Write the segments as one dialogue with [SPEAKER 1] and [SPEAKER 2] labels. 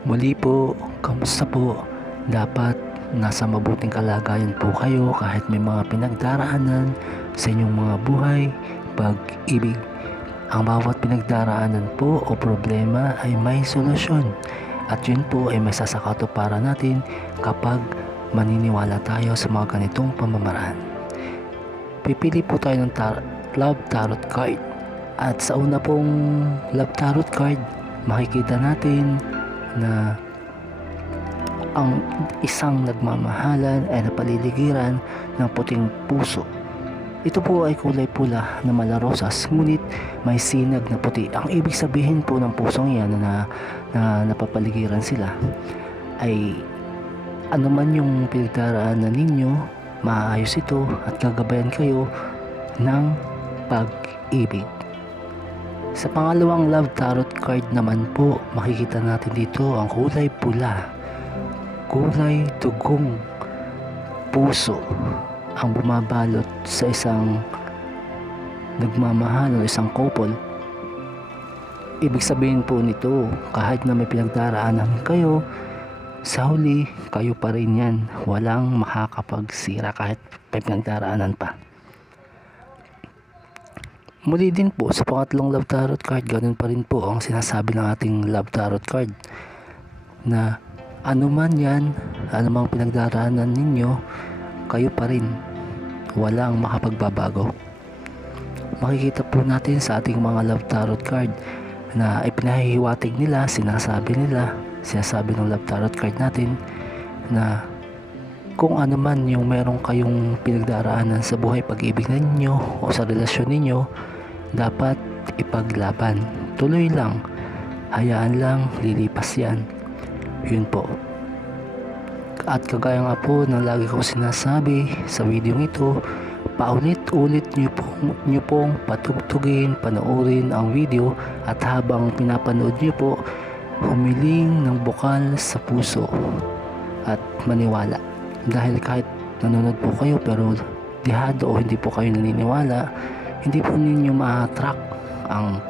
[SPEAKER 1] Muli po, kamusta po? Dapat nasa mabuting kalagayan po kayo kahit may mga pinagdaraanan sa inyong mga buhay, pag-ibig. Ang bawat pinagdaraanan po o problema ay may solusyon at yun po ay may sasakato para natin kapag maniniwala tayo sa mga ganitong pamamaraan. Pipili po tayo ng tar- love tarot card at sa una pong love tarot card makikita natin na ang isang nagmamahalan ay napaliligiran ng puting puso. Ito po ay kulay pula na malarosas ngunit may sinag na puti. Ang ibig sabihin po ng pusong yan na, na napapaligiran sila ay anuman yung pinagdaraanan ninyo, maayos ito at gagabayan kayo ng pag-ibig. Sa pangalawang love tarot card naman po, makikita natin dito ang kulay pula. Kulay dugong puso ang bumabalot sa isang nagmamahal o isang couple. Ibig sabihin po nito, kahit na may pinagdaraanan kayo, sa huli, kayo pa rin yan. Walang makakapagsira kahit may pinagdaraanan pa. Muli din po sa pangatlong love tarot card, ganun pa rin po ang sinasabi ng ating love tarot card na anuman yan, anumang pinagdaraanan ninyo, kayo pa rin. Walang makapagbabago. Makikita po natin sa ating mga love tarot card na ipinahihiwatig nila, sinasabi nila, sinasabi ng love tarot card natin na kung ano man yung meron kayong pinagdaraanan sa buhay pag-ibig ninyo o sa relasyon ninyo, dapat ipaglaban. Tuloy lang, hayaan lang, lilipas yan. Yun po. At kagaya nga po ng lagi ko sinasabi sa video ito, paulit-ulit nyo pong, nyo pong patugtugin, panoorin ang video at habang pinapanood nyo po, humiling ng bukal sa puso at maniwala. Dahil kahit nanonood po kayo pero dihado o hindi po kayo naniniwala, hindi po ninyo ma-attract ang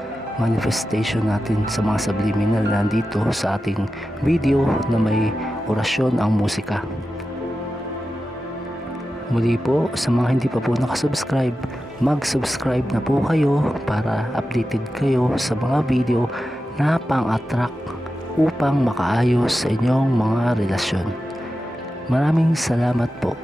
[SPEAKER 1] manifestation natin sa mga subliminal na nandito sa ating video na may orasyon ang musika. Muli po, sa mga hindi pa po nakasubscribe, mag-subscribe na po kayo para updated kayo sa mga video na pang-attract upang makaayos sa inyong mga relasyon. Maraming salamat po.